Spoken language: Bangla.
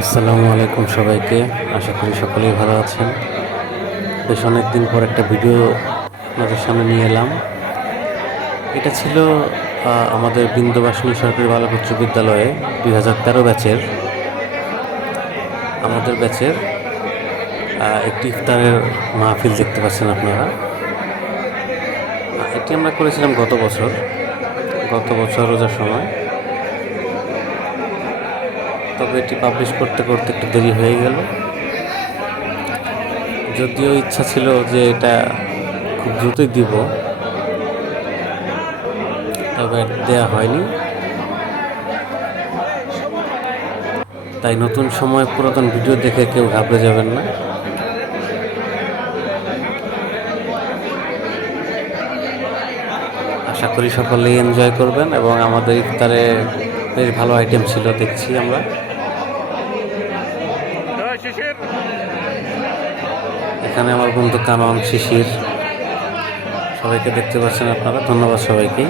আসসালামু আলাইকুম সবাইকে। আশা করি সকলেই ভালো আছেন। বেশ অনেকদিন পর একটা ভিডিও আপনাদের সামনে নিয়ে এলাম। এটা ছিল আমাদের বিন্দুবাসিনী সরকারি বালক উচ্চ বিদ্যালয়ে 2013 ব্যাচের আমাদের ব্যাচের একটি ইফতারের মাহফিল দেখতে পাচ্ছেন আপনারা। এটি আমরা করেছিলাম গত বছর রোজার সময়। তবে এটি পাবলিশ করতে করতে একটু দেরি হয়ে গেল। যদিও ইচ্ছা ছিল যে এটা খুব দ্রুতই দিব, তবে দেওয়া হয়নি। তাই নতুন সময় পুরাতন ভিডিও দেখে কেউ ঘাবড়ে যাবেন না। আশা করি সকলেই এনজয় করবেন এবং আমাদের ইফতারে বেশ ভালো আইটেম ছিল দেখছি আমরা। এখানে আমার বন্ধু কানন, শিশির, সবাইকে দেখতে পাচ্ছেন আপনারা। ধন্যবাদ সবাইকে।